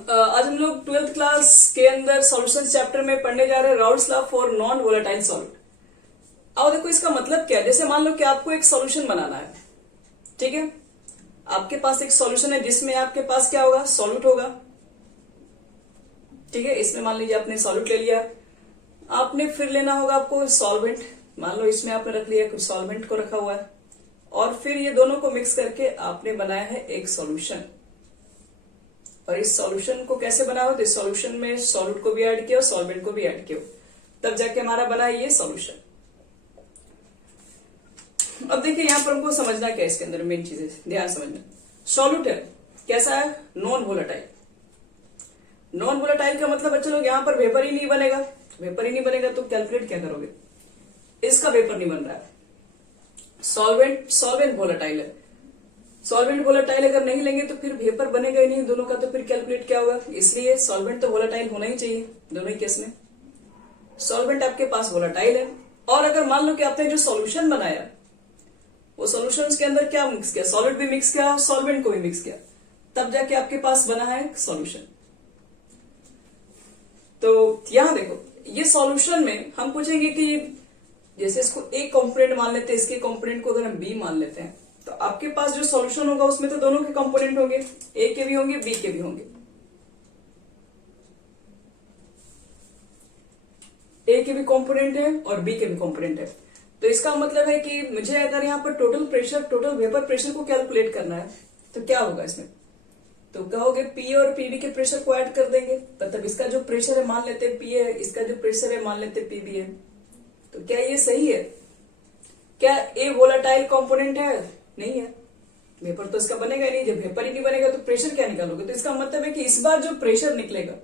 आज हम लोग 12th क्लास के अंदर सॉल्यूशन चैप्टर में पढ़ने जा रहे हैं Raoult's law for non volatile solute. अब देखो इसका मतलब क्या है। जैसे मान लो कि आपको एक सॉल्यूशन बनाना है, ठीक है। आपके पास एक सॉल्यूशन है जिसमें आपके पास क्या होगा, सॉल्यूट होगा, ठीक है। इसमें मान लीजिए आपने सॉल्यूट ले लिया, आपने फिर लेना होगा आपको सॉल्वेंट। मान लो इसमें आपने रख लिया, कुछ सॉल्वेंट को रखा हुआ है, और फिर ये दोनों को मिक्स करके आपने बनाया है एक सॉल्यूशन। और इस सॉल्यूशन को कैसे बनाया हो, तो इस सॉल्यूशन में सॉल्यूट को भी ऐड किया और सॉल्वेंट को भी ऐड किया, तब जाके हमारा बना ये सॉल्यूशन। अब देखिए यहां पर हमको समझना क्या है, इसके अंदर मेन चीजें ध्यान समझना। सॉल्यूट है कैसा है, नॉन वोलेटाइल। नॉन वोलेटाइल का मतलब बच्चे लोग यहाँ पर वेपर ही नहीं बनेगा। वेपर ही नहीं बनेगा तो कैलकुलेट क्या करोगे, इसका वेपर नहीं बन रहा है। सॉल्वेंट वोलेटाइल है, सॉल्वेंट वोलेटाइल अगर नहीं लेंगे तो फिर वेपर बनेगा ही नहीं दोनों का, तो फिर कैलकुलेट क्या होगा। इसलिए सॉल्वेंट तो वोलेटाइल होना ही चाहिए दोनों ही केस में। सॉल्वेंट आपके पास वोलेटाइल है, और अगर मान लो कि आपने जो सॉल्यूशन बनाया वो सॉल्यूशन के अंदर क्या मिक्स किया, सॉलिड भी मिक्स किया, सॉल्वेंट को भी मिक्स किया, तब जाके आपके पास बना है सॉल्यूशन। तो यहां देखो ये सॉल्यूशन में हम पूछेंगे कि जैसे इसको ए कंपोनेंट मान लेते हैं, इसके कंपोनेंट को अगर हम बी मान लेते हैं, तो आपके पास जो सॉल्यूशन होगा उसमें तो दोनों के कंपोनेंट होंगे, ए के भी होंगे बी के भी होंगे। ए के भी कंपोनेंट है और बी के भी कंपोनेंट है। तो इसका मतलब है कि मुझे अगर यहाँ पर टोटल वेपर प्रेशर को कैलकुलेट करना है तो क्या होगा इसमें, तो कहोगे पी और पीबी के प्रेशर को ऐड कर देंगे। मतलब इसका जो प्रेशर है मान लेते पी है, इसका जो प्रेशर है मान लेते पीबी है। तो क्या ये सही है? क्या ए वोलेटाइल कंपोनेंट है? नहीं है, वेपर तो इसका बनेगा ही नहीं। जब वेपर ही नहीं बनेगा तो प्रेशर क्या निकालोगे। तो इसका मतलब है कि इस बार जो प्रेशर निकलेगा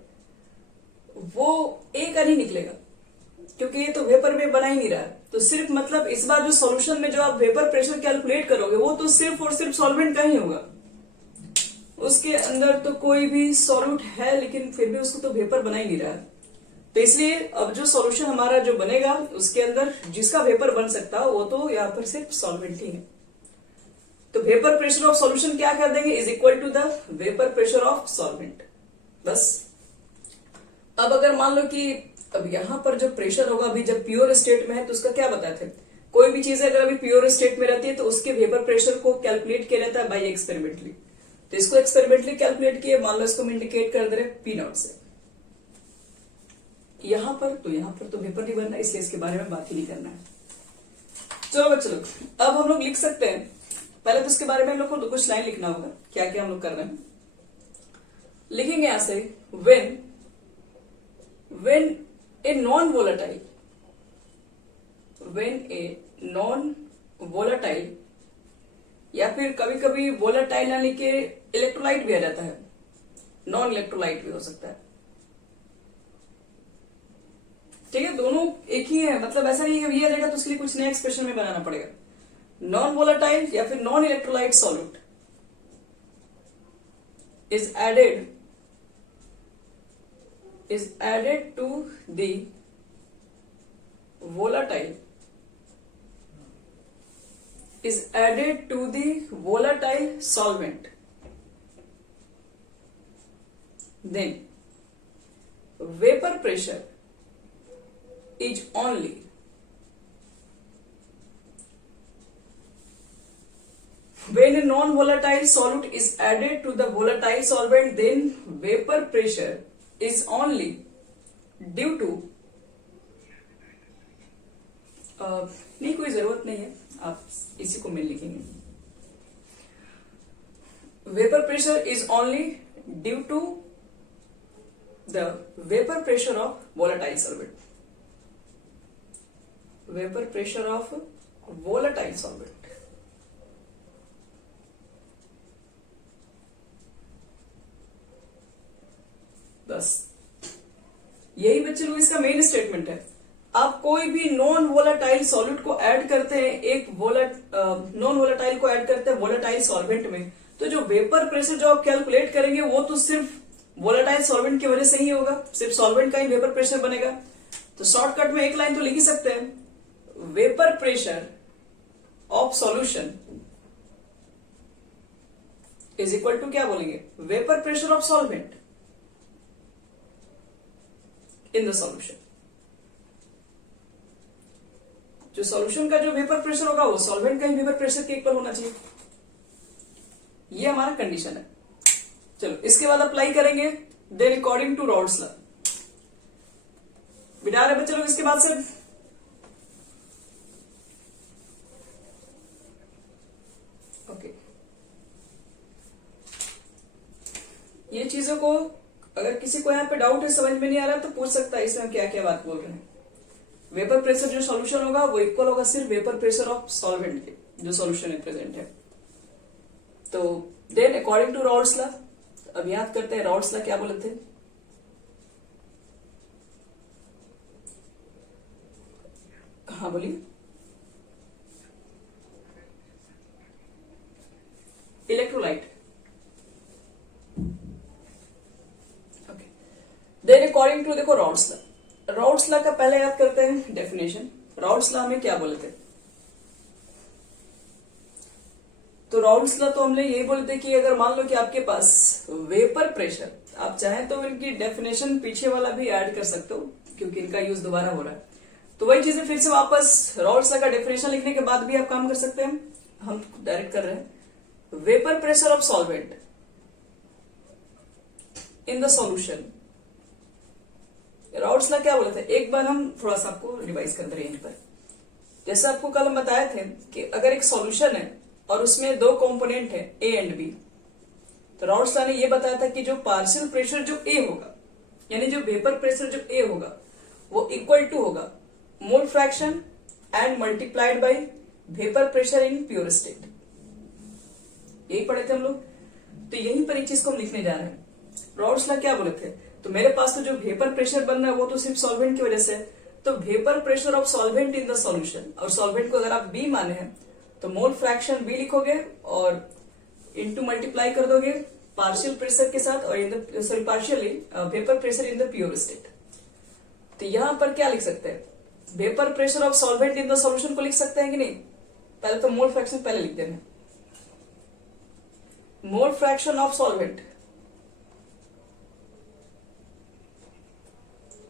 वो ए का नहीं निकलेगा, क्योंकि ये तो वेपर में बना ही नहीं रहा है। तो सिर्फ मतलब इस बार जो सॉल्यूशन में जो आप वेपर प्रेशर कैलकुलेट करोगे वो तो सिर्फ और सिर्फ सॉल्वेंट का ही होगा। उसके अंदर तो कोई भी सॉल्यूट है लेकिन फिर भी उसको तो वेपर बना ही नहीं रहा है। तो इसलिए अब जो सॉल्यूशन हमारा जो बनेगा उसके अंदर जिसका वेपर बन सकता है वो तो यहाँ पर सिर्फ सॉल्वेंट ही है। तो वेपर प्रेशर ऑफ सॉल्यूशन क्या कर देंगे, is equal to the vapour pressure of solvent, बस। अब अगर मान लो कि अब यहां पर जो प्रेशर होगा अभी जब प्योर स्टेट में है तो उसका क्या बताए थे, कोई भी चीज अगर अभी प्योर स्टेट में रहती है तो उसके वेपर प्रेशर को कैलकुलेट किया रहता है बाई एक्सपेरिमेंटली। तो इसको एक्सपेरिमेंटली कैलकुलेट किए, मान लो इसको हम इंडिकेट कर दे रहे पी नॉट से। यहां पर तो वेपर नहीं बनना, इसलिए इसके बारे में बात ही नहीं करना है। चलो बच्चों लोग अब हम लोग लिख सकते हैं, पहले तो इसके बारे में हम लोग को कुछ लाइन लिखना होगा, क्या क्या हम लोग कर रहे हैं। लिखेंगे यहां से when a non volatile या फिर कभी कभी वोलेटाइल ना लिखे इलेक्ट्रोलाइट भी आ जाता है, नॉन इलेक्ट्रोलाइट भी हो सकता है, ठीक है। दोनों एक ही है, मतलब ऐसा नहीं है ये आ जाएगा तो उसके लिए कुछ नया एक्सप्रेशन में बनाना पड़ेगा। नॉन वोलेटाइल या फिर non electrolyte solute is added to the volatile solvent, then vapor pressure is only when a non-volatile solute is added to the volatile solvent, then vapor pressure is only due to नहीं कोई जरूरत नहीं है, आप इसी को मेन लिखेंगे। Vapour pressure is only due to the vapour pressure of volatile solvent, vapour pressure of volatile solvent. बस यही बच्चे लोग इसका मेन स्टेटमेंट है। आप कोई भी नॉन वोलेटाइल सॉल्यूट को ऐड करते हैं, एक नॉन वोलेटाइल को ऐड करते हैं वोलेटाइल सॉल्वेंट में, तो जो वेपर प्रेशर जो आप कैलकुलेट करेंगे वो तो सिर्फ वोलेटाइल सॉल्वेंट की वजह से ही होगा, सिर्फ सॉल्वेंट का ही वेपर प्रेशर बनेगा। तो शॉर्टकट में एक लाइन तो लिख ही सकते हैं, vapour pressure of solution is equal to क्या बोलेंगे, vapour pressure of solvent. In the solution. जो सॉल्यूशन का जो वेपर प्रेशर होगा वो सॉल्वेंट का ही वेपर प्रेशर के इक्वल होना चाहिए। ये हमारा कंडीशन है। चलो इसके बाद अप्लाई करेंगे then according to Raoult's law. बिठा रहे बच्चे लोग इसके बाद से ओके। ये चीजों को अगर किसी को यहाँ पे डाउट है, समझ में नहीं आ रहा तो पूछ सकता है इसमें क्या क्या बात बोल रहे हैं। वेपर प्रेशर जो सॉल्यूशन होगा वो इक्वल होगा सिर्फ वेपर प्रेशर ऑफ सॉल्वेंट के, जो सॉल्यूशन में प्रेजेंट है। तो then according to Raoult's law, अब याद करते हैं रॉल्स लॉ क्या बोले थे। हाँ बोलिए। Electrolyte. Okay then according to देखो रॉल्स लॉ। रॉल्स लॉ का पहले याद करते हैं डेफिनेशन। रॉल्स लॉ में क्या बोले थे, तो रॉल्स लॉ तो हमने यही बोले थे कि अगर मान लो कि आपके पास वेपर प्रेशर, आप चाहें तो इनकी डेफिनेशन पीछे वाला भी ऐड कर सकते हो क्योंकि इनका यूज दोबारा हो रहा है। तो वही चीजें फिर से वापस रॉल्स लॉ का डेफिनेशन लिखने के बाद भी आप काम कर सकते हैं। हम डायरेक्ट कर रहे हैं vapour pressure of solvent in the solution. Rawls law क्या बोले थे, एक बार हम थोड़ा सा आपको रिवाइज कर दे रहे हैं पर। जैसे आपको कल हम बताए थे कि अगर एक सॉल्यूशन है और उसमें दो कंपोनेंट है ए एंड बी, तो रॉल्स लॉ ने यह बताया था कि जो पार्शियल प्रेशर जो ए होगा, यानी जो वेपर प्रेशर जो ए होगा वो इक्वल टू होगा mole fraction and multiplied by vapour pressure in pure state. यही पढ़े थे हम लोग। तो यहीं पर एक चीज को हम लिखने जा रहे हैं। रॉल्स लॉ क्या बोले थे, तो मेरे पास तो जो वेपर प्रेशर बन रहा है वो तो सिर्फ सॉल्वेंट की वजह से, तो vapour pressure of solvent in the solution, और सॉल्वेंट को अगर आप बी माने हैं तो मोल फ्रैक्शन बी लिखोगे और इनटू मल्टीप्लाई कर दोगे पार्शियल प्रेशर के साथ और in the sorry partially vapour pressure in the pure state. तो यहां पर क्या लिख सकते हैं, vapour pressure of solvent in the solution को लिख सकते हैं कि नहीं। पहले तो मोल फ्रैक्शन पहले लिख देना, मोल fraction of solvent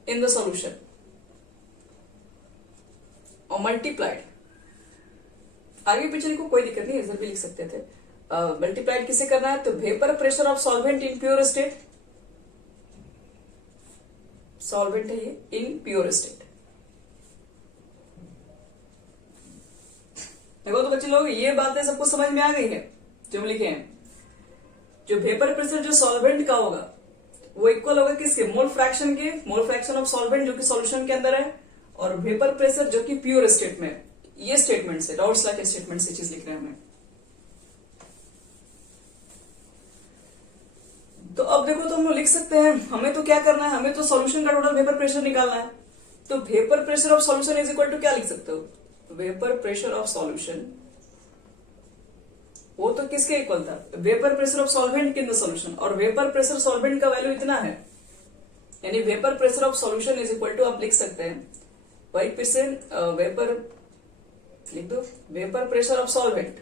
in the solution और मल्टीप्लाइड, आगे पीछे लिखो कोई दिक्कत नहीं, इधर भी लिख सकते थे। मल्टीप्लाइड किसे करना है, तो vapour pressure of solvent in pure state, solvent है ये इन प्योर स्टेट। देखो तो बच्चे लोग ये बातें सबको समझ में आ गई है जो हम लिखे हैं। जो वेपर प्रेशर जो सॉल्वेंट का होगा वो इक्वल होगा किसके, मोल फ्रैक्शन के, मोल फ्रैक्शन ऑफ सॉल्वेंट जो कि सॉल्यूशन के अंदर है, और वेपर प्रेशर जो कि प्योर स्टेट में। ये स्टेटमेंट से, रॉल्स लॉ के स्टेटमेंट से चीज लिख रहे हैं हमें। तो अब देखो तो हम लिख सकते हैं, हमें तो क्या करना है, हमें तो सॉल्यूशन का टोटल वेपर प्रेशर निकालना है। तो vapour pressure of solution is equal to क्या लिख सकते हो, वेपर प्रेशर ऑफ सॉल्यूशन, वो तो किसके इक्वल था, vapour pressure of solvent in the solution, और वेपर प्रेशर सॉल्वेंट का वैल्यू इतना है, यानी vapour pressure of solution is equal to आप लिख सकते हैं वही फिर से वेपर लिख दो, vapour pressure of solvent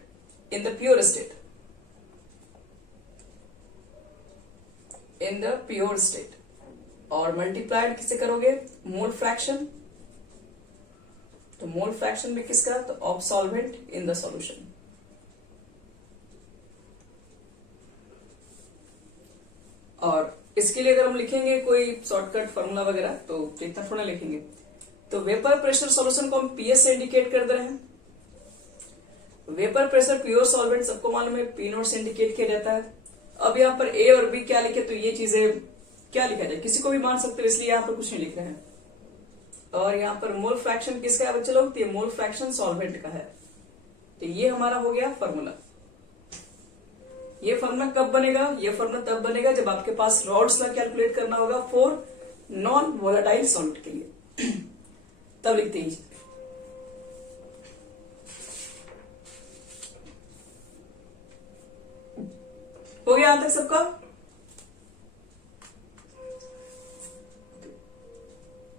in the pure state, in the pure state, और मल्टीप्लाइड किसे करोगे, मोल फ्रैक्शन, तो मोल फ्रैक्शन में किसका, तो of solvent in the solution. और इसके लिए अगर हम लिखेंगे कोई शॉर्टकट फॉर्मूला वगैरह तो इतना थोड़ा लिखेंगे। तो वेपर प्रेशर सॉल्यूशन को हम पीएस से इंडिकेट कर दे रहे हैं। वेपर प्रेशर प्योर सॉल्वेंट सबको मालूम है पी नोट से इंडिकेट किया जाता है। अब यहाँ पर ए और बी क्या लिखे, तो ये चीजें क्या लिखा जाए, किसी को भी मान सकते हो, इसलिए यहाँ पर कुछ नहीं लिख रहे हैं। और यहाँ पर मोल फ्रैक्शन किसका है बच्चे लोग, तो ये मोल फ्रैक्शन सॉल्वेंट का है। तो ये हमारा हो गया फॉर्मूला। ये फॉर्मूला कब बनेगा, ये फॉर्मूला तब बनेगा जब आपके पास रॉल्स लॉ कैलकुलेट करना होगा फॉर नॉन वोलेटाइल सॉल्ट के लिए तब लिखते हैं। हो गया यहां तक सबका।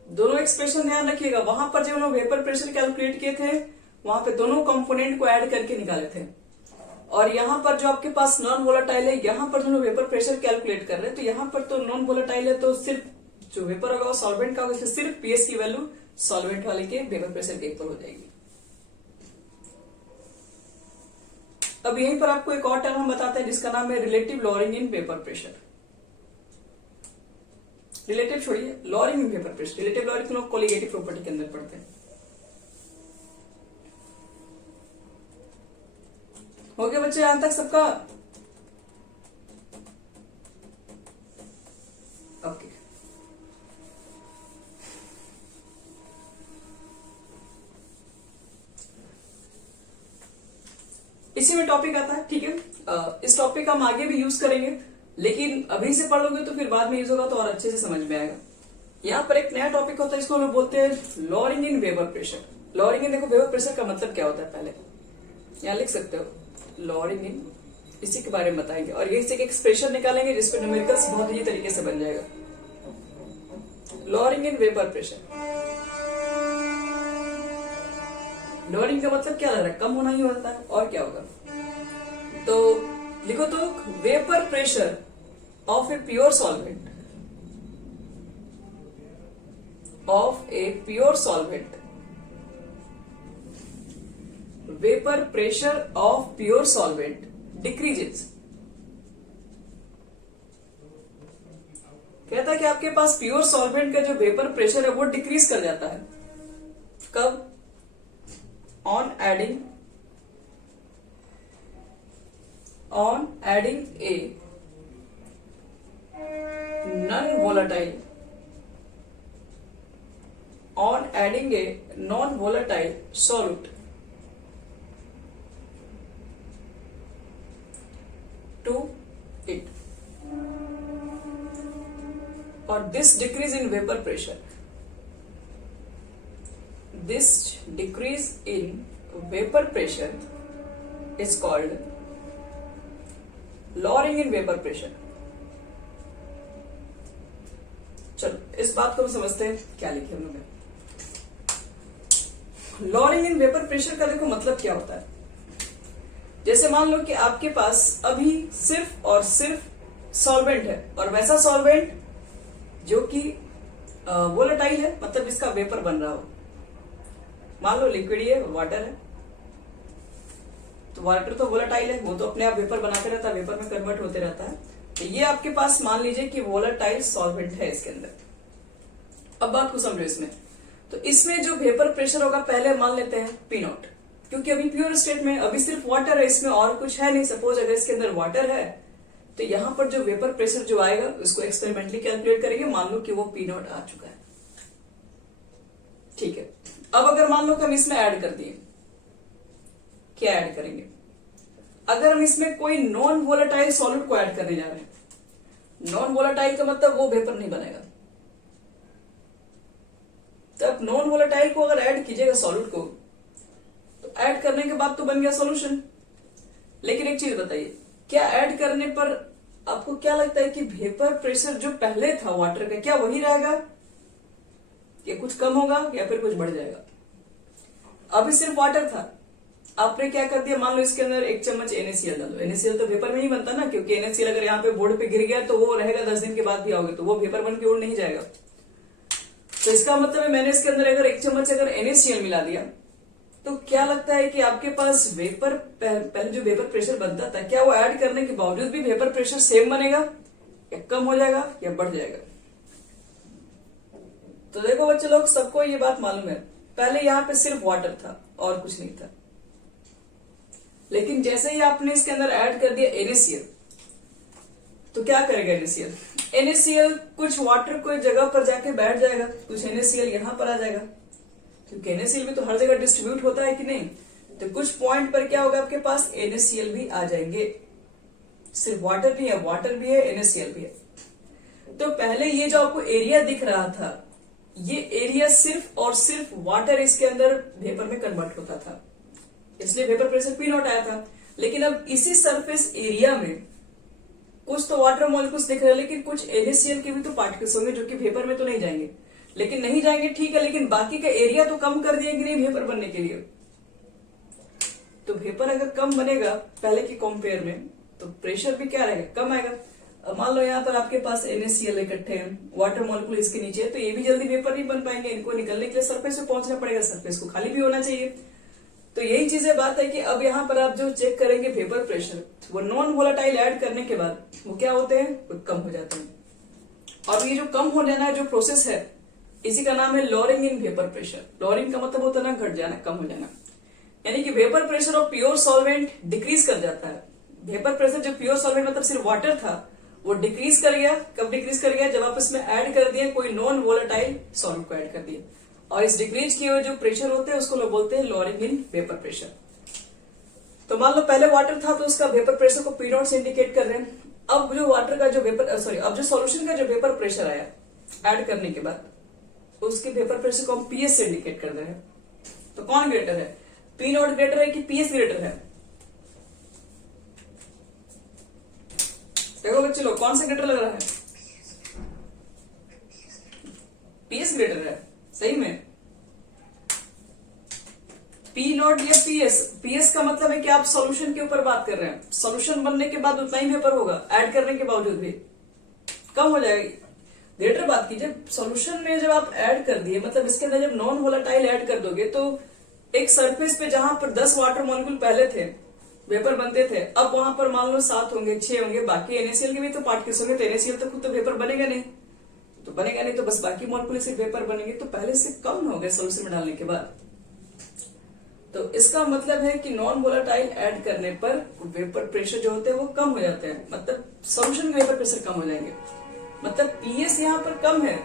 दोनों एक्सप्रेशन ध्यान रखिएगा, वहां पर जो उन्होंने वेपर प्रेशर कैलकुलेट किए थे वहां पे दोनों कंपोनेंट को ऐड करके निकाले थे, और यहां पर जो आपके पास नॉन वोलेटाइल है, यहां पर जो वेपर प्रेशर कैलकुलेट कर रहे हैं, तो यहां पर तो नॉन वोलेटाइल है, तो सिर्फ जो वेपर होगा वो सॉल्वेंट का होगा, इसलिए सिर्फ पीएस की वैल्यू सॉल्वेंट वाले के वेपर प्रेशर के इक्वल हो जाएगी। अब यहीं पर आपको एक और टर्म हम बताते हैं जिसका नाम है relative lowering in vapour pressure. Relative छोड़िए, lowering in vapour pressure. Relative lowering लोग कोलिगेटिव प्रॉपर्टी के अंदर पढ़ते हैं। हो गया बच्चे यहां तक सबका? ओके। इसी में टॉपिक आता है, ठीक है। इस टॉपिक हम आगे भी यूज करेंगे, लेकिन अभी से पढ़ोगे तो फिर बाद में यूज होगा तो और अच्छे से समझ में आएगा। यहाँ पर एक नया टॉपिक होता है, इसको लोग बोलते हैं lowering in vapour pressure. Lowering in, देखो वेपर प्रेशर का मतलब क्या होता है पहले यहाँ लिख सकते हो, लॉरिंग इन, इसी के बारे में बताएंगे और यही से एक एक्सप्रेशन निकालेंगे जिसपे न्यूमेरिकल्स बहुत ही तरीके से बन जाएगा। Lowering in vapour pressure, lowering का मतलब क्या लग रहा है? कम होना ही होता है, और क्या होगा? तो लिखो तो vapour pressure of a pure solvent, of a pure solvent, vapour pressure of pure solvent decreases. कहता है कि आपके पास प्योर सॉल्वेंट का जो वेपर प्रेशर है वो डिक्रीज कर जाता है। कब? On adding a non volatile, on adding a non volatile solute to it, or this decrease in vapor pressure, this decrease in vapor pressure is called lowering in vapor pressure। चलो इस बात को हम समझते हैं, क्या लिखे हम लोग। लॉरिंग इन वेपर प्रेशर का देखो मतलब क्या होता है। जैसे मान लो कि आपके पास अभी सिर्फ और सिर्फ सॉल्वेंट है, और वैसा सॉल्वेंट जो कि वोलेटाइल है, मतलब इसका वेपर बन रहा हो। मान लो लिक्विड है, वाटर है, तो वाटर तो वोलेटाइल है, वो तो अपने आप वेपर बनाते रहता है, वेपर में कन्वर्ट होते रहता है। तो ये आपके पास मान लीजिए कि वोलेटाइल सॉल्वेंट है इसके अंदर। अब बात को समझो इसमें, तो इसमें जो वेपर प्रेशर होगा पहले मान लेते हैं पी नॉट, क्योंकि अभी प्योर स्टेट में अभी सिर्फ वाटर है, इसमें और कुछ है नहीं। सपोज अगर इसके अंदर वाटर है तो यहां पर जो वेपर प्रेशर जो आएगा उसको एक्सपेरिमेंटली कैलकुलेट करेंगे। मान लो कि वो पी नॉट आ चुका है, ठीक है। अब अगर मान लो कि हम इसमें ऐड कर दिए, क्या ऐड करेंगे? अगर हम इसमें कोई नॉन वोलेटाइल सॉल्यूट को ऐड करने जा रहे हैं, नॉन वोलेटाइल का मतलब वो वेपर नहीं बनेगा। तो अब नॉन वोलेटाइल को अगर ऐड कीजिएगा सॉल्यूट को, तो ऐड करने के बाद तो बन गया सॉल्यूशन। लेकिन एक चीज बताइए, क्या ऐड करने पर आपको क्या लगता है कि वेपर प्रेशर जो पहले था वाटर का, क्या वही रहेगा या कुछ कम होगा या फिर कुछ बढ़ जाएगा? अभी सिर्फ वाटर था, आपने क्या कर दिया, मान लो इसके अंदर 1 चम्मच NaCl डालो। NaCl तो वेपर में ही बनता ना, क्योंकि NaCl अगर यहाँ पे बोर्ड पे गिर गया तो वो रहेगा 10 दिन के बाद भी आओगे तो वो वेपर बन के उड़ नहीं जाएगा। तो इसका मतलब है मैंने इसके अंदर अगर 1 चम्मच अगर NaCl मिला दिया, तो क्या लगता है कि आपके पास वेपर पहले जो वेपर प्रेशर बनता था, क्या वो ऐड करने के बावजूद भी वेपर प्रेशर सेम बनेगा या कम हो जाएगा या बढ़ जाएगा? तो देखो बच्चे लोग, सबको ये बात मालूम है, पहले यहाँ पे सिर्फ वाटर था और कुछ नहीं था। लेकिन जैसे ही आपने इसके अंदर ऐड कर दिया NaCl, तो क्या करेगा NaCl? NaCl कुछ वाटर को जगह पर जाके बैठ जाएगा, कुछ NaCl यहां पर आ जाएगा, क्योंकि NaCl भी तो हर जगह डिस्ट्रीब्यूट होता है कि नहीं। तो कुछ पॉइंट पर क्या होगा, आपके पास NaCl भी आ जाएंगे। सिर्फ वाटर भी है, वाटर भी है, NaCl भी है। तो पहले ये जो आपको एरिया दिख रहा था, ये एरिया सिर्फ और सिर्फ वाटर इसके अंदर वेपर में कन्वर्ट होता था, इसलिए वेपर प्रेशर पी नॉट आया था। लेकिन अब इसी सरफेस एरिया में कुछ तो वाटर मॉलिक्यूल्स दिख रहे हैं, लेकिन कुछ NaCl के भी तो पार्टिकल्स होंगे जो कि वेपर में तो नहीं जाएंगे। लेकिन नहीं जाएंगे ठीक है, लेकिन बाकी का एरिया तो कम कर दिएंगे नहीं वेपर बनने के लिए। तो वेपर अगर कम बनेगा पहले के कंपेयर में, तो प्रेशर भी क्या रहेगा, कम आएगा। अब मान लो यहाँ पर आपके पास NaCl इकट्ठे हैं, वाटर मॉलिक्यूल इसके नीचे है, तो ये भी जल्दी वेपर नहीं बन पाएंगे, इनको निकलने के लिए सरफेस पे पहुंचना पड़ेगा, सरफेस को खाली भी होना चाहिए। तो यही चीजें बात है कि अब यहाँ पर आप जो चेक करेंगे वेपर प्रेशर, वो नॉन वोलेटाइल ऐड करने के बाद वो क्या होते हैं, वो कम हो जाते हैं। और ये जो कम हो जाना जो प्रोसेस है, इसी का नाम है lowering in vapour pressure. Lowering का मतलब होता है ना घट जाना, कम हो जाना, यानी कि vapour pressure of pure solvent decrease कर जाता है। वेपर प्रेशर जो प्योर सॉल्वेंट मतलब सिर्फ वाटर था, वो डिक्रीज कर गया। कब डिक्रीज कर गया, जब आप इसमें ऐड कर दिए कोई नॉन वोलेटाइल सॉल्वेंट को ऐड कर दिए, और इस डिक्रीज किए हुए जो प्रेशर होते हैं उसको लोग बोलते हैं लॉरिंग इन वेपर प्रेशर। तो मान लो पहले वाटर था तो उसका वेपर प्रेशर को P0 से इंडिकेट कर रहे हैं। अब जो वाटर का जो वेपर अब जो सॉल्यूशन का जो वेपर प्रेशर आया ऐड करने के बाद, उसके वेपर प्रेशर को हम PS से इंडिकेट कर रहे हैं। तो कौन ग्रेटर है, P0 ग्रेटर है कि PS ग्रेटर है? देखो बच्चे लोग, कौन सा ग्रेटर लग रहा है? PS ग्रेटर है, सही में। P0 या PS का मतलब है कि आप सॉल्यूशन के ऊपर बात कर रहे हैं। सॉल्यूशन बनने के बाद उतना ही वेपर होगा, ऐड करने के बावजूद भी कम हो जाएगी। ग्रेटर बात कीजिए, सॉल्यूशन में जब आप ऐड कर दिए, मतलब इसके अंदर जब नॉन वोलेटाइल ऐड कर दोगे, तो एक सरफेस पे जहां पर 10 वाटर मॉलिक्यूल पहले थे, वेपर बनते थे, अब वहां पर मान लो 7 होंगे, 6 होंगे, बाकी NaCl के भी तो पार्टिकल्स होंगे, तो NaCl तो खुद तो वेपर बनेगा नहीं, तो बस बाकी मॉलिक्यूल सिर्फ वेपर बनेंगे, तो पहले से कम हो गए सोल्यूशन में डालने के बाद। तो इसका मतलब है कि नॉन वोलेटाइल ऐड करने पर वेपर प्रेशर जो होते हैं वो कम हो जाते हैं, मतलब सॉल्यूशन के वेपर प्रेशर कम हो जाएंगे। मतलब PS यहाँ पर कम है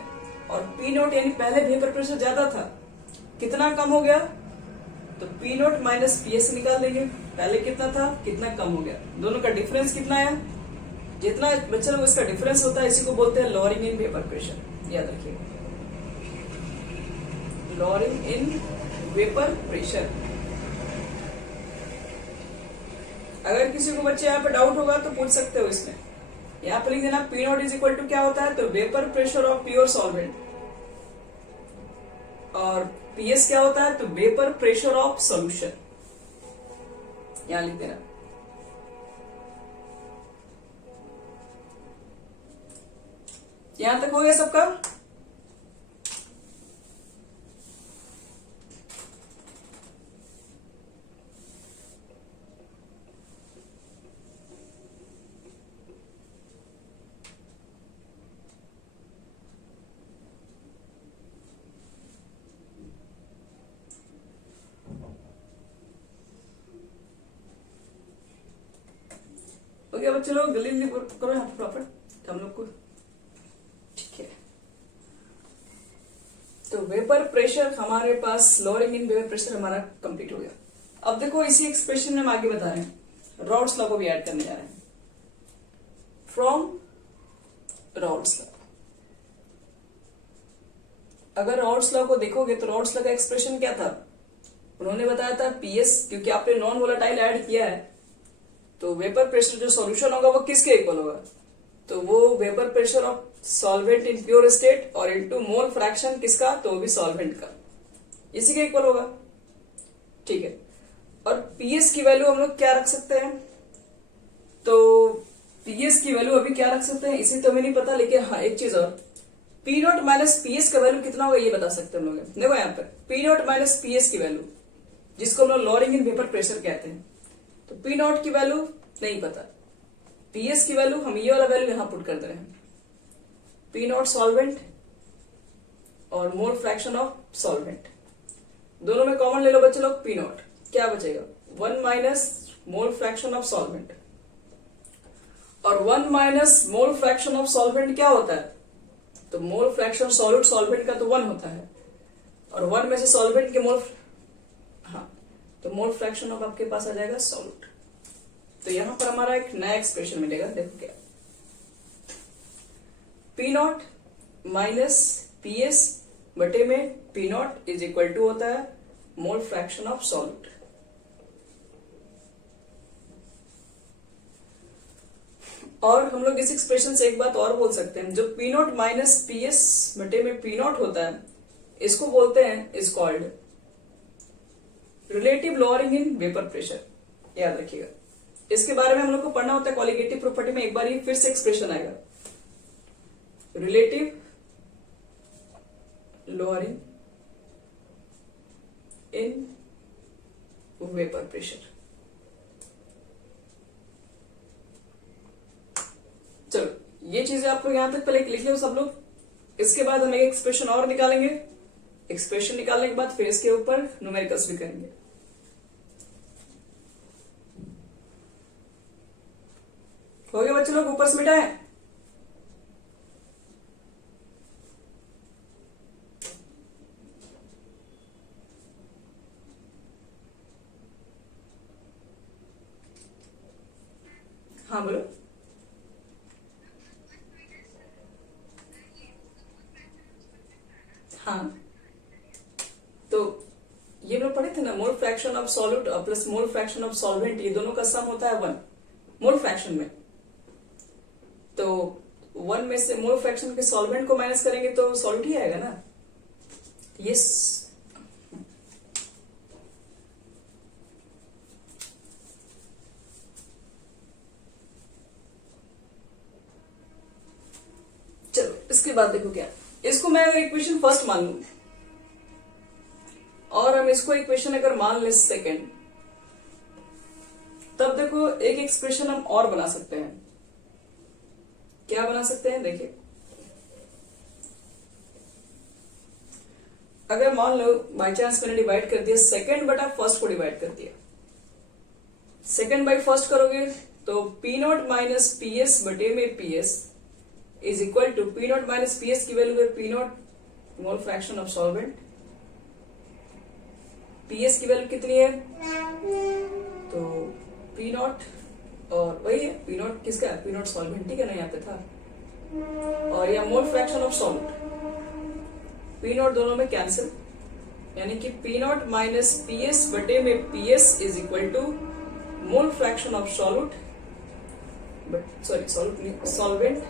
और P0 यानी पहले वेपर प्रेशर ज्यादा था, कितना कम हो गया, तो P0 माइनस PS निकाल देंगे, पहले कितना था कितना कम हो गया, दोनों का डिफरेंस कितना है, जितना बच्चे लोग इसका डिफरेंस होता है इसी को बोलते हैं लॉरिंग इन वेपर प्रेशर, याद रखिएगा, लॉरिंग इन वेपर प्रेशर। अगर किसी को बच्चे यहाँ पे डाउट होगा तो पूछ सकते हो, इसमें यहाँ पे लिख देना P0 इज इक्वल टू क्या होता है, तो vapour pressure of pure solvent, और PS क्या होता है, तो वेपर प्रेशर ऑफ सॉल्यूशन, यहां लिख देना। यहां तक हो गया सबका? हो गया बच्चे लोग, जल्दी जल्दी करो यहाँ प्रॉपर हम लोग को, ठीक है। तो वेपर प्रेशर हमारे पास, लॉरिंग इन वेपर प्रेशर हमारा कंप्लीट हो गया। अब देखो इसी एक्सप्रेशन में हम आगे बता रहे हैं, रॉड्स लॉ को भी ऐड करने जा रहे हैं। फ्रॉम रॉड्स लॉ, अगर रॉड्स लॉ को देखोगे तो रॉड्स लॉ का एक्सप्रेशन क्या था, उन्होंने बताया था PS, क्योंकि आपने नॉन वोलेटाइल ऐड किया है तो वेपर प्रेशर जो सॉल्यूशन होगा वो किसके इक्वल होगा, तो वो vapour pressure of solvent in pure state और इनटू मोल फ्रैक्शन किसका, तो वो भी सॉल्वेंट का, इसी के इक्वल होगा, ठीक है। और PS की वैल्यू हम लोग क्या रख सकते हैं, तो PS की वैल्यू अभी क्या रख सकते हैं इसी तो हमें नहीं पता, लेकिन हाँ एक चीज और, P0 माइनस PS का वैल्यू कितना होगा ये बता सकते हैं हम लोग। देखो यहाँ पर P0 माइनस PS की वैल्यू, जिसको हम लोग लॉरिंग इन वेपर प्रेशर कहते हैं, तो P0 की वैल्यू नहीं पता, PS की वैल्यू हम ये वाला वैल्यू यहां पुट कर दे रहे हैं, P0 सॉल्वेंट और मोल फ्रैक्शन ऑफ सॉल्वेंट, दोनों में कॉमन ले लो बच्चे लोग, P0 क्या बचेगा 1 minus mole fraction of solvent, और 1 minus mole fraction of solvent क्या होता है, तो मोल फ्रैक्शन सॉल्यूट सॉल्वेंट का तो 1 होता है, और 1 में से सॉल्वेंट के मोल, हाँ तो मोल फ्रैक्शन ऑफ आपके पास आ जाएगा सॉल्यूट। तो यहां पर हमारा एक नया एक्सप्रेशन मिलेगा, देखो क्या, P0 माइनस PS बटे में P0 इज इक्वल टू होता है मोल फ्रैक्शन ऑफ सॉल्यूट। और हम लोग इस एक्सप्रेशन से एक बात और बोल सकते हैं, जो P0 माइनस PS बटे में P0 होता है, इसको बोलते हैं is called relative lowering in vapour pressure, याद रखिएगा। इसके बारे में हम लोग को पढ़ना होता है कॉलिगेटिव प्रॉपर्टी में। एक बार ही फिर से एक्सप्रेशन आएगा, relative lowering in vapour pressure. चलो ये चीजें आपको यहां तक पहले लिख लो सब लोग। इसके बाद हम एक एक्सप्रेशन और निकालेंगे। एक्सप्रेशन निकालने के बाद फिर इसके ऊपर न्यूमेरिकल्स भी करेंगे। हो गया बच्चे लोग, ऊपर से मिटाए। हाँ बोलो। हाँ तो ये लोग पढ़े थे ना, मोल fraction of solute plus mole fraction of solvent, ये दोनों का सम होता है 1 मोल फ्रैक्शन में। तो 1 में से मोल फ्रैक्शन के सॉल्वेंट को माइनस करेंगे तो सॉल्यूट ही आएगा ना। यस चलो इसके बाद देखो क्या, इसको मैं अगर इक्वेशन फर्स्ट मान लू और हम इसको इक्वेशन अगर मान ले सेकेंड, तब देखो एक एक्सप्रेशन हम और बना सकते हैं। क्या बना सकते हैं देखिए, अगर मान लो बाई चांस मैंने डिवाइड कर दिया सेकेंड बटा फर्स्ट को डिवाइड कर दिया, सेकेंड बाई फर्स्ट करोगे तो P nought minus P S बटे में P S is equal to P nought minus P S की वैल्यू है P nought mole fraction of solvent. P S की वैल्यू कितनी है, तो पी नॉट और वही है पी नॉट किसका है, पी नॉट सॉल्वेंट का ना यहाँ पे था, और यह mole fraction of solvent. P nought दोनों में कैंसिल, यानी कि P nought minus P S बटे में P S is equal to mole fraction of solute, but sorry solute नहीं सॉल्वेंट,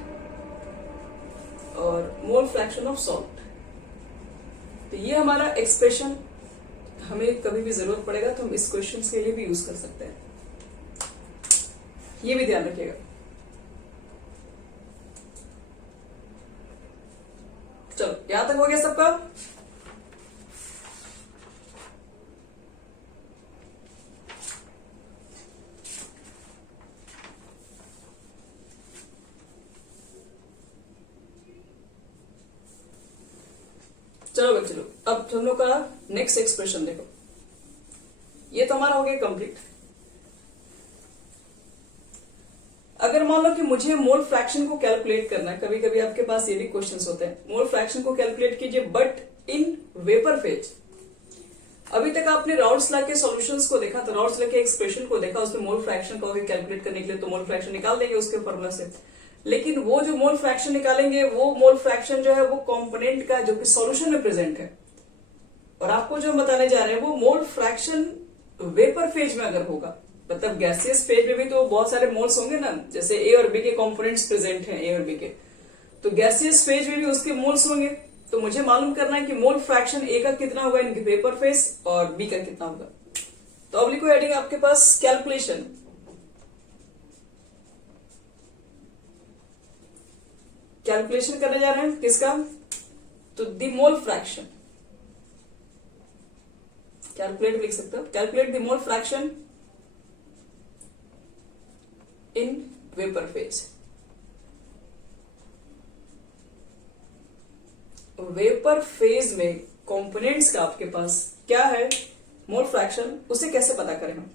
और मोल फ्रैक्शन ऑफ सॉल्ट। तो ये हमारा एक्सप्रेशन हमें कभी भी जरूरत पड़ेगा तो हम इस क्वेश्चन के लिए भी यूज कर सकते हैं, ये भी ध्यान रखिएगा। चलो यहां तक हो गया सबका। चलो बच्चे लोग, अब हम लोग का नेक्स्ट एक्सप्रेशन देखो, ये तो हमारा हो गया कंप्लीट। अगर मान लो कि मुझे मोल फ्रैक्शन को कैलकुलेट करना है, कभी कभी आपके पास ये भी क्वेश्चंस होते हैं, मोल फ्रैक्शन को कैलकुलेट कीजिए बट इन वेपर फेज। अभी तक आपने राउल्ट्स लॉ के सॉल्यूशंस को देखा, तो राउल्ट्स लॉ के एक्सप्रेशन को देखा, उसमें मोल फ्रैक्शन को कैलकुलेट करने के लिए तो मोल फ्रैक्शन निकाल देंगे उसके फॉर्मूला से, लेकिन वो जो मोल फ्रैक्शन निकालेंगे वो मोल फ्रैक्शन जो है वो कंपोनेंट का जो कि सॉल्यूशन में प्रेजेंट है, और आपको जो हम बताने जा रहे हैं वो मोल फ्रैक्शन वेपर फेज में अगर होगा, मतलब गैसियस फेज में भी तो बहुत सारे मोल्स होंगे ना, जैसे ए और बी के कंपोनेंट्स प्रेजेंट हैं ए और बी के, तो गैसियस फेज में भी उसके मोल्स होंगे। तो मुझे मालूम करना है कि मोल फ्रैक्शन ए का कितना होगा इनके वेपर फेज और बी का कितना होगा। तो अब लिखो हेडिंग आपके पास कैलकुलेशन, कैलकुलेशन करने जा रहे हैं किसका, तो द मोल फ्रैक्शन, कैलकुलेट लिख सकते हो, calculate the mole fraction in vapour phase. Vapour phase में कंपोनेंट्स का आपके पास क्या है मोल फ्रैक्शन, उसे कैसे पता करें हम,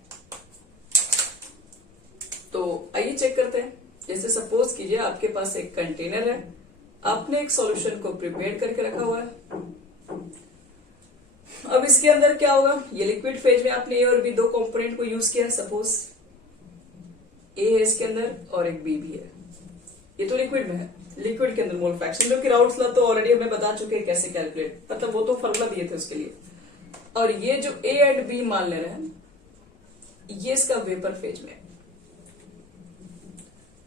तो आइए चेक करते हैं। जैसे सपोज कीजिए आपके पास एक कंटेनर है, आपने एक सॉल्यूशन को प्रिपेयर करके रखा हुआ है। अब इसके अंदर क्या होगा, ये लिक्विड फेज में आपने ए और बी दो कंपोनेंट को यूज किया है, सपोज ए है इसके अंदर और एक बी भी है, ये तो लिक्विड में है। लिक्विड के अंदर मोल फ्रैक्शन, जो कि राउल्ट्स लॉ तो ऑलरेडी हमें बता चुके हैं कैसे कैलकुलेट, मतलब वो तो फॉर्मूला दिए थे उसके लिए। और ये जो ए एंड बी मान ले रहे हैं, ये इसका वेपर फेज में,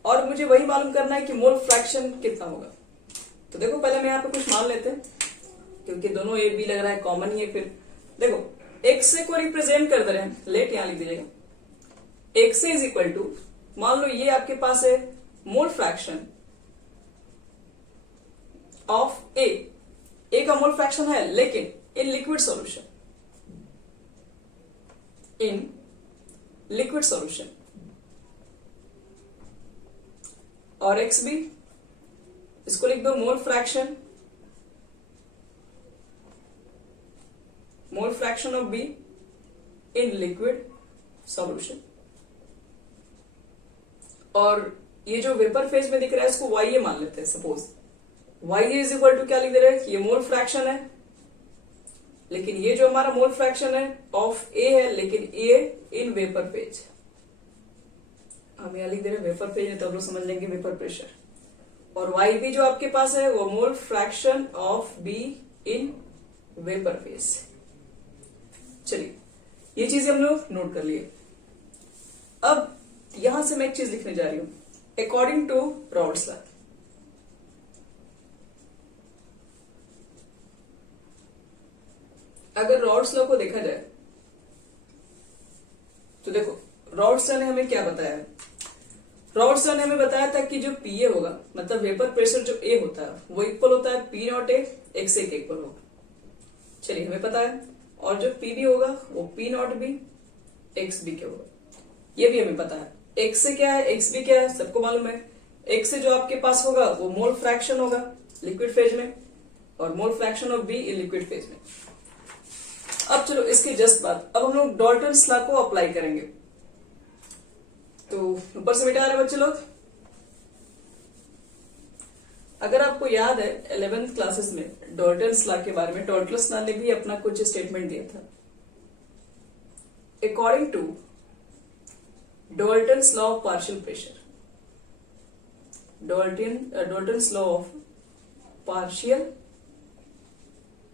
और मुझे वही मालूम करना है कि मोल फ्रैक्शन कितना होगा। तो देखो पहले मैं यहाँ पे कुछ मान लेते हैं, क्योंकि दोनों ए बी लग रहा है कॉमन ही है। फिर देखो एक्स को रिप्रेजेंट कर दे रहे हैं, लेट यहां लिख दीजिएगा, एक्स इज इक्वल टू, मान लो ये आपके पास है मोल फ्रैक्शन ऑफ ए का मोल फ्रैक्शन है लेकिन in liquid solution, in liquid solution, और एक्स बी, इसको लिख दो मोल fraction of be in liquid solution. और ये जो वेपर फेज में दिख रहा है इसको वाई ए मान लेते हैं। Suppose Y A is equal to क्या लिख दे रहे हैं, ये मोल फ्रैक्शन है, लेकिन ये जो हमारा मोल फ्रैक्शन है ऑफ ए है, लेकिन ए इन वेपर फेज, हम यहां लिख दे रहे हैं वेपर फेज, नहीं तो हम लोग समझ लेंगे वेपर प्रेशर। और वाई बी जो आपके पास है वो मोल fraction of be in vapour phase. चलिए ये चीजें हम लोग नोट कर लिए। अब यहां से मैं एक चीज लिखने जा रही हूं, अकॉर्डिंग टू रॉड्स लॉ। अगर रॉड्स लॉ को देखा जाए तो देखो रॉड्स लॉ ने हमें क्या बताया है, रॉड्स लॉ ने हमें बताया था कि जो पीए होगा, मतलब वेपर प्रेशर जो ए होता है वो इक्वल होता है पी नॉट ए एक्स ए के इक्वल होगा। चलिए हमें पता है। और जो पीबी होगा वो P nought B X B के होगा, ये भी हमें पता है। एक्स से क्या है, एक्स बी क्या है, सबको मालूम है। एक्स से जो आपके पास होगा वो मोल फ्रैक्शन होगा लिक्विड फेज में, और mole fraction of be in liquid phase में। अब चलो इसके जस्ट बाद अब हम लोग डॉल्टन्स लॉ को अप्लाई करेंगे। तो ऊपर से मिटा रहे बच्चे लोग। अगर आपको याद है 11th क्लासेस में डॉल्टन्स लॉ के बारे में, डॉल्टन्स लॉ ने भी अपना कुछ स्टेटमेंट दिया था। According to Dalton's law of partial pressure, Dalton's law of partial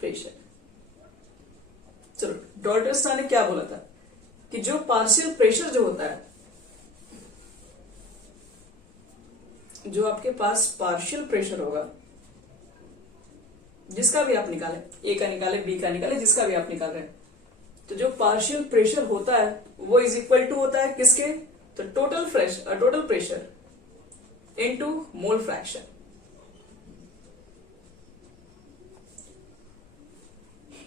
pressure. चलो डॉल्टन्स लॉ ने क्या बोला था कि जो पार्शियल प्रेशर जो होता है, जो आपके पास पार्शियल प्रेशर होगा, जिसका भी आप निकालें, ए का निकाले बी का निकाले, जिसका भी आप निकाल रहे हैं, तो जो पार्शियल प्रेशर होता है वो इज इक्वल टू होता है किसके, तो total pressure into mole fraction.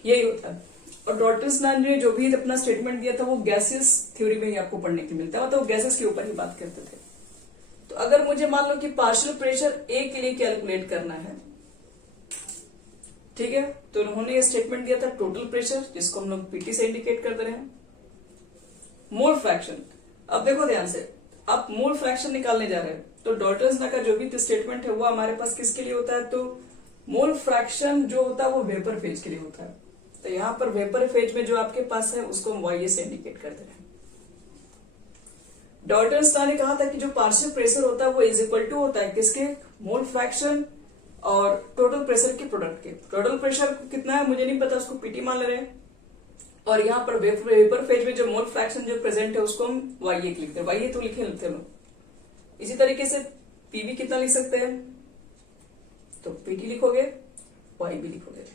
यही होता है। और डॉल्टन्स लॉ ने जो भी अपना स्टेटमेंट दिया था वो गैसेस थ्योरी में ही आपको पढ़ने को मिलता है, मतलब गैसेस के ऊपर ही बात करते थे। तो अगर मुझे मान लो कि पार्शियल प्रेशर ए के लिए कैलकुलेट करना है, ठीक है, तो उन्होंने ये स्टेटमेंट दिया था टोटल प्रेशर, जिसको हम लोग पीटी से इंडिकेट कर दे रहे हैं। मोल फ्रैक्शन, अब देखो ध्यान से, आप मोल फ्रैक्शन निकालने जा रहे हैं, तो डॉल्टन्स लॉ का जो भी स्टेटमेंट है वो हमारे पास किसके लिए होता है, तो मोल फ्रैक्शन जो होता है वो वेपर फेज के लिए होता है। तो यहां पर वेपर फेज में जो आपके पास है उसको हम वाई से इंडिकेट कर दे रहे हैं। डॉल्टन्स लॉ ने कहा था कि जो पार्शियल प्रेशर होता है वो इज इक्वल टू होता है किसके, मोल फ्रैक्शन और टोटल प्रेशर के प्रोडक्ट के। टोटल प्रेशर कितना है मुझे नहीं पता, उसको पीटी मान ले रहे हैं। और यहाँ पर वेपर फेज में जो मोल फ्रैक्शन जो प्रेजेंट है उसको हम वाई लिखते हैं, वाई तो लिखे लिखते हैं। इसी तरीके से पीबी कितना लिख सकते हैं, तो पीटी लिखोगे, वाई भी लिखोगे।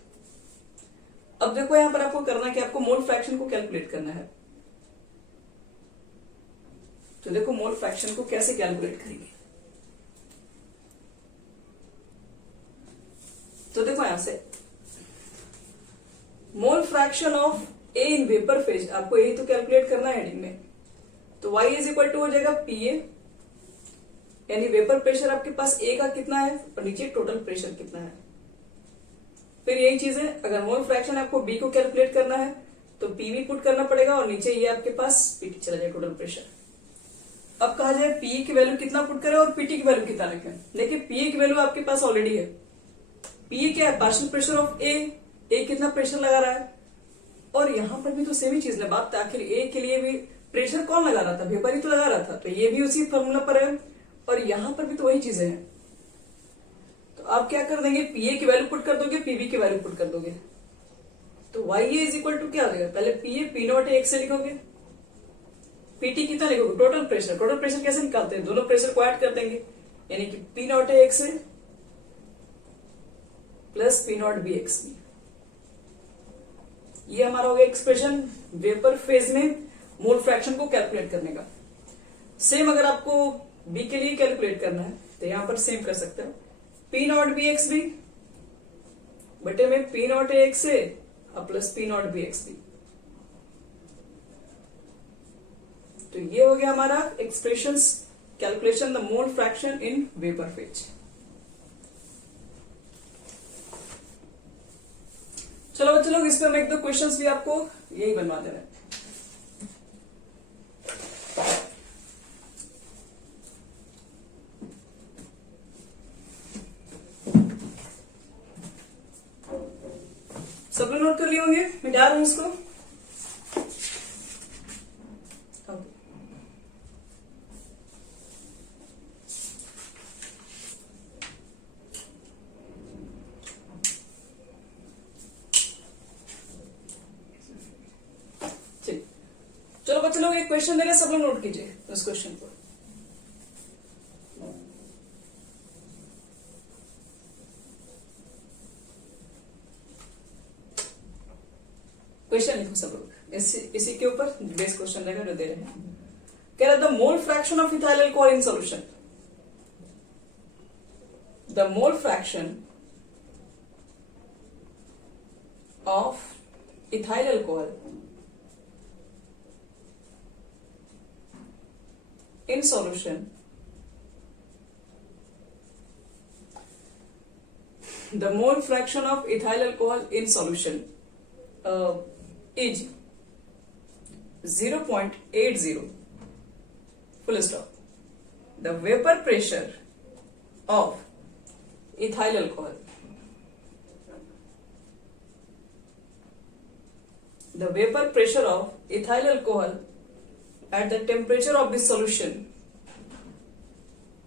अब देखो यहां पर आपको करना क्या, आपको मोल फ्रैक्शन को कैलकुलेट करना है। तो देखो मोल फ्रैक्शन को कैसे कैलकुलेट करेंगे, तो देखो यहां से मोल fraction of A in vapour phase, आपको यही तो कैलकुलेट करना है हेडिंग में। तो y इज इक्वल टू हो जाएगा पीए, यानी वेपर प्रेशर आपके पास ए का कितना है और नीचे टोटल प्रेशर कितना है। फिर यही चीज है, अगर मोल फ्रैक्शन आपको बी को कैलकुलेट करना है तो पीवी पुट करना पड़ेगा और नीचे ये आपके पास पीटी चला जाए टोटल प्रेशर। अब कहा जाए पी की वैल्यू कितना पुट करें और पीटी की वैल्यू कितना रखें। देखिए पीए की वैल्यू आपके पास ऑलरेडी है, पीए क्या है, पार्शियल प्रेशर ऑफ ए कितना प्रेशर लगा रहा है। और यहां पर भी तो सेम ही चीज है, बात आखिर ए के लिए भी प्रेशर कौन लगा रहा था, वेपर ही तो लगा रहा था, तो ये भी उसी फॉर्मूला पर है। और यहां पर भी तो वही चीजें हैं। तो आप क्या कर देंगे, पीए की वैल्यू पुट कर दोगे, पीबी की वैल्यू पुट कर दोगे। तो वाई इज इक्वल टू क्या हो जाएगा, पहले पीए पी नॉट ए से लिखोगे, पीटी कितना लिखोगे, टोटल प्रेशर। टोटल प्रेशर कैसे निकालते हैं, दोनों प्रेशर को ऐड कर देंगे, यानी कि पी नॉट ए से plus P nought B X B. ये हमारा हो गया एक्सप्रेशन वेपर फेज में मोल फ्रैक्शन को कैलकुलेट करने का। सेम अगर आपको बी के लिए कैलकुलेट करना है तो यहां पर सेम कर सकते हो, P nought B X B बटे में P nought A X A plus P nought B X B. तो ये हो गया हमारा expressions calculation the mole fraction in vapour phase. चलो बच्चे लोग, इस पे हम एक दो क्वेश्चंस भी आपको यही बनवा दे रहे हैं। सब लोग नोट कर लिए होंगे, मिटा रहा हूं इसको। चलो बच्चे लोग, एक क्वेश्चन देगा, सब लोग नोट कीजिए उस क्वेश्चन को। क्वेश्चन लिखो सब लोग, इसी के ऊपर बेस क्वेश्चन रहेगा जो दे रहे हैं। कह रहा the mole fraction of ethyl alcohol in solution, the mole fraction of ethyl alcohol in solution the mole fraction of ethyl alcohol in solution is 0.80 full stop. The vapor pressure of ethyl alcohol, the vapor pressure of ethyl alcohol at the temperature of this solution,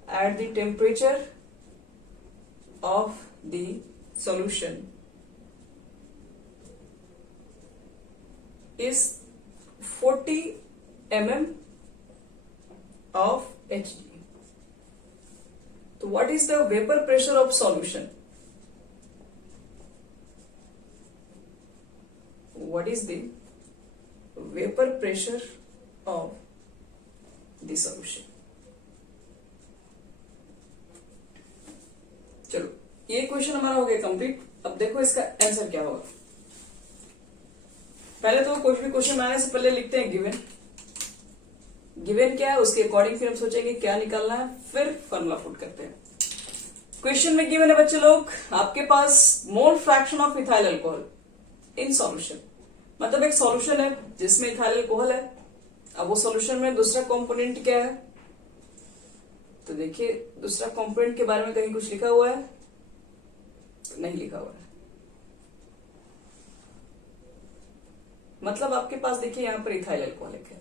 at the temperature of the solution is 40 mm of Hg. So what is the vapor pressure of solution? What is the vapor pressure of the solution? चलो, ये question हमारा हो गया complete. अब देखो इसका answer क्या होगा। पहले तो कोई भी क्वेश्चन बनाने से पहले लिखते हैं गिवन। गिवन क्या है उसके अकॉर्डिंग फिर हम सोचेंगे क्या निकालना है, फिर फॉर्मूला पुट करते हैं। क्वेश्चन में गिवन है बच्चे लोग, आपके पास mole fraction of ethyl alcohol in solution, मतलब एक सॉल्यूशन है जिसमें इथाइल अल्कोहल है। अब वो सॉल्यूशन में दूसरा कंपोनेंट क्या है, तो देखिए दूसरा कंपोनेंट के बारे में कहीं कुछ लिखा हुआ है? नहीं लिखा हुआ है। मतलब आपके पास देखिए यहां पर इथाइल अल्कोहल है,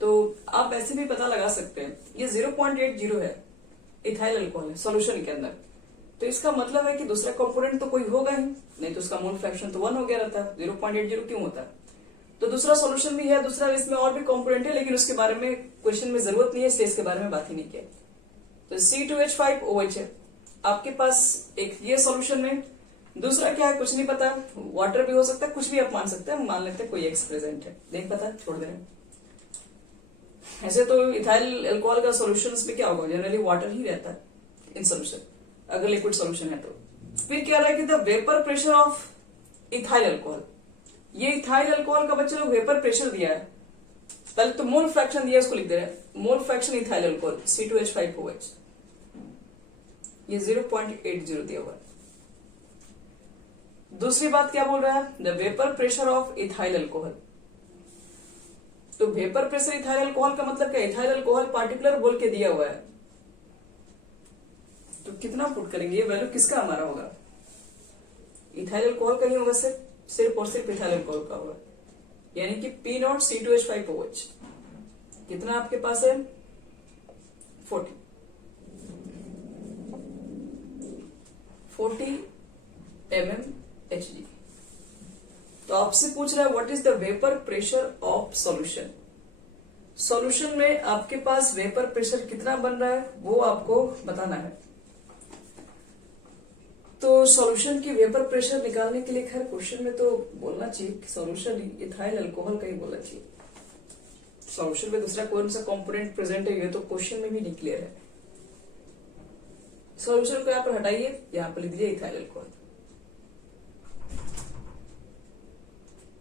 तो आप ऐसे भी पता लगा सकते हैं ये 0.80 है, इथाइल अल्कोहल है सॉल्यूशन के अंदर। तो इसका मतलब है कि दूसरा कंपोनेंट तो कोई होगा ही नहीं, तो उसका मोल फ्रैक्शन तो 1 हो गया रहता है। 0.80 क्यों होता है? तो दूसरा सॉल्यूशन भी है, दूसरा इसमें और भी कंपोनेंट है, लेकिन उसके बारे में क्वेश्चन में जरूरत नहीं है, इसलिए इसके बारे में बात ही नहीं किया। तो C2H5OH है आपके पास एक ये सॉल्यूशन में। दूसरा क्या है कुछ नहीं पता, वाटर भी हो सकता है, कुछ भी आप मान सकते हैं। हम मान लेते हैं कोई एक्स प्रेजेंट है, नहीं पता छोड़ दे रहे हैं। ऐसे तो इथाइल अल्कोहल का सॉल्यूशंस में क्या होगा, जनरली वाटर ही रहता है इन सॉल्यूशन, अगर लिक्विड सॉल्यूशन है तो। फिर क्या रहा है कि the vapour pressure of ethyl alcohol, ये इथाइल अल्कोहल का बच्चे लोग वेपर प्रेशर दिया है, पहले तो मोल फ्रैक्शन दिया, उसको लिख दे रहे हैं mole fraction ethyl alcohol C2H5OH, ये 0.80 दिया हुआ है। दूसरी बात क्या बोल रहा है, the vapour pressure of ethyl alcohol. तो वेपर प्रेशर इथाइल अल्कोहल का मतलब क्या, इथाइल अल्कोहल पार्टिकुलर बोल के दिया हुआ है, तो कितना पुट करेंगे, ये वैल्यू किसका हमारा होगा, इथाइल अल्कोहल का ही होगा, सिर्फ और सिर्फ इथाइल अल्कोहल का होगा, यानी कि P0 C2H5OH कितना आपके पास है 40 mmHg। तो आपसे पूछ रहा है what is the vapour pressure of solution. Solution में आपके पास वेपर प्रेशर कितना बन रहा है वो आपको बताना है। तो सॉल्यूशन की वेपर प्रेशर निकालने के लिए खैर क्वेश्चन में तो बोलना चाहिए कि सॉल्यूशन इथाइल अल्कोहल का ही बोलना चाहिए, सॉल्यूशन में दूसरा कौन सा कंपोनेंट प्रेजेंट है ये तो क्वेश्चन में भी नहीं क्लियर है। सॉल्यूशन को यहां पर हटाइए, यहां पर लिख दीजिए इथाइल अल्कोहल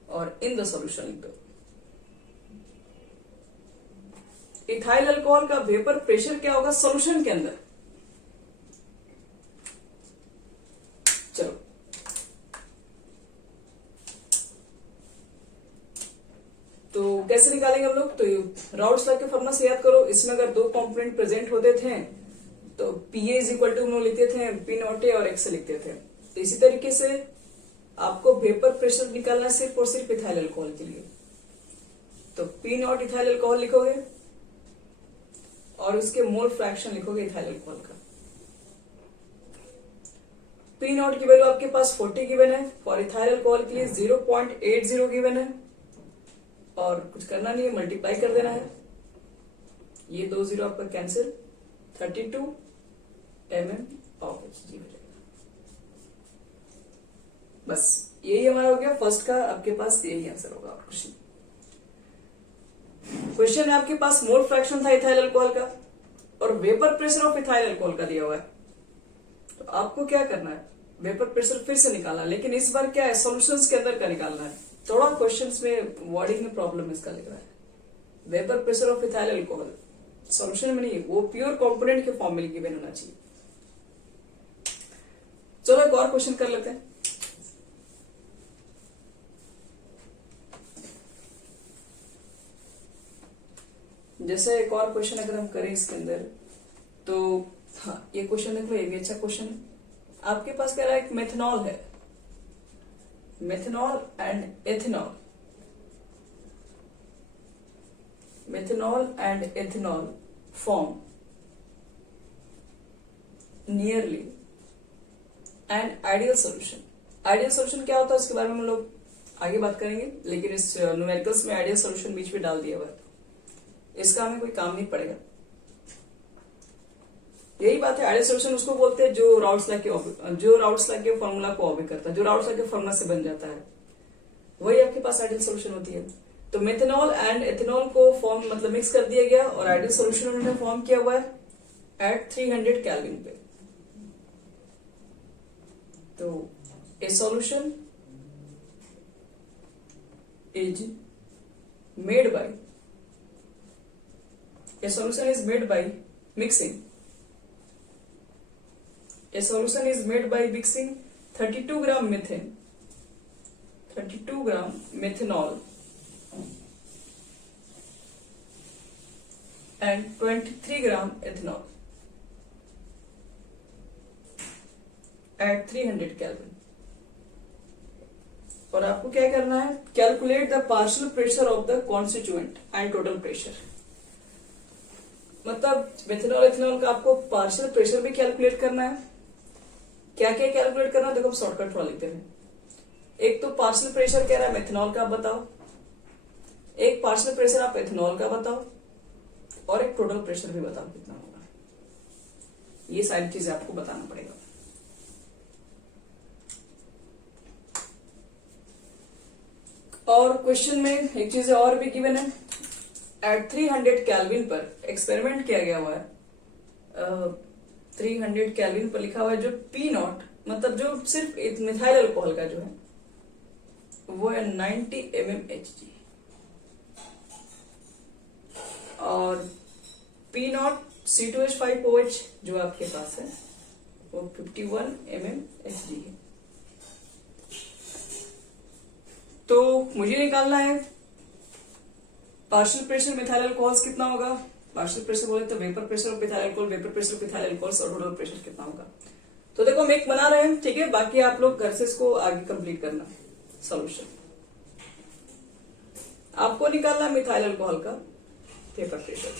और इन द सॉल्यूशन लिख दो। इथाइल अल्कोहल का वेपर प्रेशर क्या होगा सॉल्यूशन के अंदर। चलो तो कैसे निकालेंगे हम लोग, तो राउल्ट्स लॉ के फॉर्मूला से याद करो। इसमें अगर दो कंपोनेंट प्रेजेंट होते थे तो पीए इज इक्वल टू हम लोग लिखते थे पी नॉट ए और एक्स लिखते थे। तो इसी तरीके से आपको वेपर प्रेशर निकालना है सिर्फ और सिर्फ इथाइल अल्कोहल के लिए। तो पी नॉट इथाइल अल्कोहल लिखोगे और उसके मोल फ्रैक्शन लिखोगे इथाइल अल्कोहल का। पी नॉट की वैल्यू आपके पास 40 गिवन है, फॉर इथाइल अल्कोहल के लिए 0.80 गिवन है और कुछ करना नहीं है, मल्टीप्लाई कर देना है। ये 2 जीरो आपका कैंसिल, 32 mm ऑफ Hg हो जाएगा। बस यही हमारा हो गया फर्स्ट का, आपके पास यही आंसर होगा और कुछ नहीं। क्वेश्चन है आपके पास मोल फ्रैक्शन था इथाइल अल्कोहल का और vapour pressure of ethyl alcohol का दिया हुआ है। तो आपको क्या करना है, वेपर प्रेशर फिर से निकालना, लेकिन इस बार क्या है सॉल्यूशंस के अंदर का निकालना है। थोड़ा क्वेश्चंस में वर्डिंग में प्रॉब्लम इसका लिख रहा है। Vapour pressure of ethyl alcohol solution में नहीं, वो प्योर कंपोनेंट के फॉर्म में गिवन होना चाहिए। चलो एक और क्वेश्चन कर लेते हैं। जैसे एक और क्वेश्चन अगर हम करें इसके अंदर तो हाँ, ये क्वेश्चन देखो, ये भी अच्छा क्वेश्चन है। आपके पास कह रहा है एक मेथनॉल है, methanol and ethanol, methanol and ethanol form nearly and ideal solution. Ideal solution क्या होता है उसके बारे में हम लोग आगे बात करेंगे, लेकिन इस न्यूमेरिकल्स में आइडियल सॉल्यूशन बीच में डाल दिया हुआ है, इसका हमें कोई काम नहीं पड़ेगा। यही बात है, आइडियल सॉल्यूशन उसको बोलते हैं जो राउल्ट्स लॉ के फॉर्मूला को ऑबे करता है, जो राउल्ट्स लॉ के फॉर्मूला से बन जाता है, वही आपके पास आइडियल सॉल्यूशन होती है। तो मेथनॉल एंड एथेनॉल को फॉर्म मतलब मिक्स कर दिया गया और आइडियल सॉल्यूशन उन्होंने फॉर्म किया हुआ है एट 300 केल्विन पे। तो ए solution is made by A solution is made by mixing. A solution is made by mixing 32 gram methane, 32 gram methanol and 23 gram ethanol at 300 Kelvin. और आपको क्या करना है, calculate the partial pressure of the constituent and total pressure. मतलब methanol ethanol का आपको partial pressure भी calculate करना है। क्या क्या कैलकुलेट करना है देखो, हम शॉर्टकट थोड़ा लिखते हैं। एक तो पार्शियल प्रेशर कह रहा है मेथनॉल का बताओ, एक पार्शियल प्रेशर आप एथेनॉल का बताओ और एक टोटल प्रेशर भी बताओ कितना होगा। ये सारी चीजें आपको बताना पड़ेगा। और क्वेश्चन में एक चीज और भी गिवन है, एट 300 केल्विन पर एक्सपेरिमेंट किया गया हुआ है। 300 केल्विन पर लिखा हुआ है जो पी नॉट मतलब जो सिर्फ मिथाइल अल्कोहल का जो है वो है 90 mmHg और पी नॉट C2H5OH जो आपके पास है वो 51 mmHg है। तो मुझे निकालना है पार्शियल प्रेशर मिथाइल अल्कोहल्स कितना होगा। पार्शियल प्रेशर बोले तो vapour pressure of methyl alcohol, vapour pressure of methyl alcohols और टोटल प्रेशर कितना होगा। तो देखो हम एक बना रहे हैं, ठीक है, बाकी आप लोग घर से इसको आगे कंप्लीट करना। सॉल्यूशन आपको निकालना है मिथाइल अल्कोहल का वेपर प्रेशर।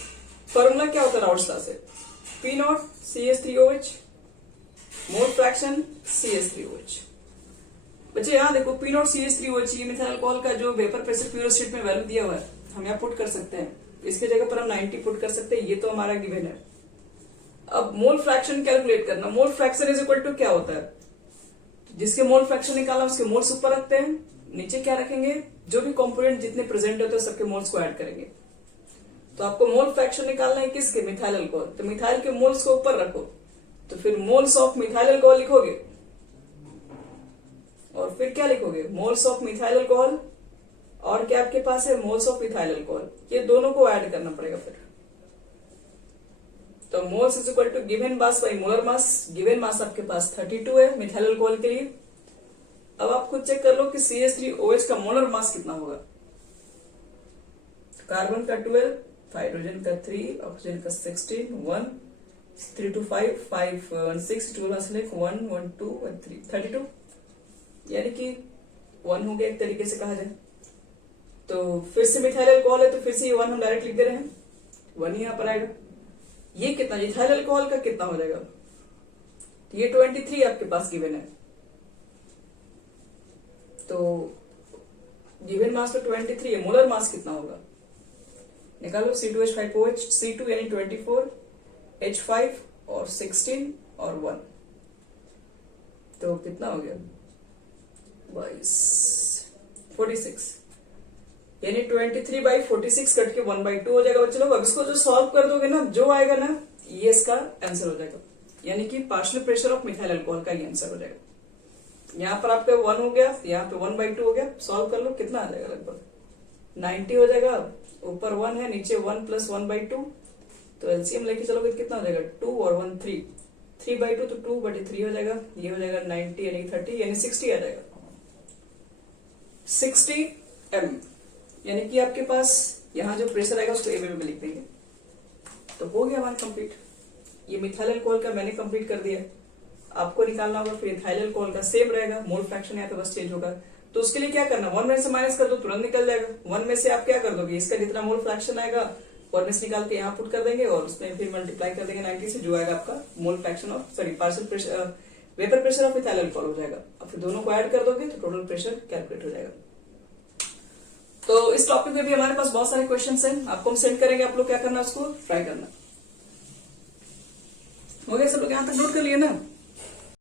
फॉर्मूला क्या होता है राउल्ट्स लॉ से, P not CH3OH mole fraction CH3OH। बच्चे यहाँ देखो पी नॉट CH3OH ये मिथाइल अल्कोहल का जो वेपर प्रेशर प्योर स्टेट में वैल्यू दिया हुआ है, हम यहाँ पुट कर सकते हैं, इसके जगह पर हम 90 पुट कर सकते हैं, ये तो हमारा गिवन है। अब मोल फ्रैक्शन कैलकुलेट करना, mole fraction is equal to क्या होता है, जिसके मोल फ्रैक्शन निकालना उसके मोल्स ऊपर रखते हैं, नीचे क्या रखेंगे जो भी कंपोनेंट जितने प्रेजेंट होते हैं सबके मोल्स को ऐड करेंगे। तो आपको मोल फ्रैक्शन निकालना है किसके, मिथाइल अल्कोहल। तो मिथाइल के मोल्स को ऊपर रखो, तो फिर मोल्स ऑफ मिथाइल अल्कोहल लिखोगे, और फिर क्या लिखोगे, मोल्स ऑफ मिथाइल अल्कोहल, और क्या आपके पास है, मोल्स ऑफ मिथाइल अल्कोहल। ये दोनों को ऐड करना पड़ेगा फिर। तो moles is equal to given mass by molar mass. Given mass आपके पास 32 है मिथाइल अल्कोहल के लिए। अब आप खुद चेक कर लो कि CH3OH का मोलर मास कितना होगा। कार्बन का 12, हाइड्रोजन का 3, ऑक्सीजन का 16, 1, 3 to 5, 5, 6, 12 1, 1, 2, 1, 3, 32, यानी कि 1 हो गया एक तरीके से कहा जाए। तो फिर से मिथाइल अल्कोहल है, तो फिर से ये 1 हम डायरेक्ट लिख दे रहे हैं, 1 ही यहां पर आएगा। ये कितना, इथाइल अल्कोहल का कितना हो जाएगा, ये 23 आपके पास गिवन है। तो गिवन मास तो 23 है, मोलर मास कितना होगा, निकालो। C2H5OH, C2 यानी 24, H5 और 16 और 1, तो कितना हो गया 22, 46, यानी 23/46 कट के 1/2 हो जाएगा बच्चे लोग। अब इसको जो सॉल्व कर दोगे ना, जो आएगा ना, ये इसका आंसर हो जाएगा, यानी कि partial pressure of methyl alcohol का ये आंसर हो जाएगा। यहाँ पर आपका 1 हो गया, यहाँ पे 1/2 हो गया, सॉल्व कर लो, कितना आ जाएगा, लगभग 90 हो जाएगा। ऊपर 1 है, नीचे 1 + 1/2, तो एलसीएम लेके चलोगे तो कितना हो जाएगा, 2 और 1 3, 3/2 तो 2/3 हो जाएगा, ये हो जाएगा 90 यानी 30 यानी 60 आ जाएगा, 60 m, यानी कि आपके पास यहाँ जो प्रेशर आएगा उसको एम में लिख देंगे। तो हो गया हमारा कंप्लीट। ये मिथाइल अल्कोहल का मैंने कंप्लीट कर दिया। आपको निकालना होगा फिर इथाइल अल्कोहल का, सेम रहेगा, मोल फ्रैक्शन यहाँ पे बस चेंज होगा। तो उसके लिए क्या करना, 1 में से माइनस कर दो, तुरंत निकल जाएगा। 1 में से आप क्या कर दोगे, इसका जितना मोल फ्रैक्शन आएगा 1 में से निकाल के यहाँ पुट कर देंगे, और उसमें फिर मल्टीप्लाई कर देंगे 90 से, जो आएगा आपका मोल fraction of, sorry partial pressure, vapour pressure of ethyl alcohol हो जाएगा। अब फिर दोनों को ऐड कर दोगे तो टोटल प्रेशर कैलकुलेट हो जाएगा। तो इस टॉपिक में भी हमारे पास बहुत सारे क्वेश्चंस हैं, आपको हम सेंड करेंगे, आप लोग क्या करना, उसको ट्राई करना। हो गया सब लोग, यहाँ तक नोट कर लिए ना।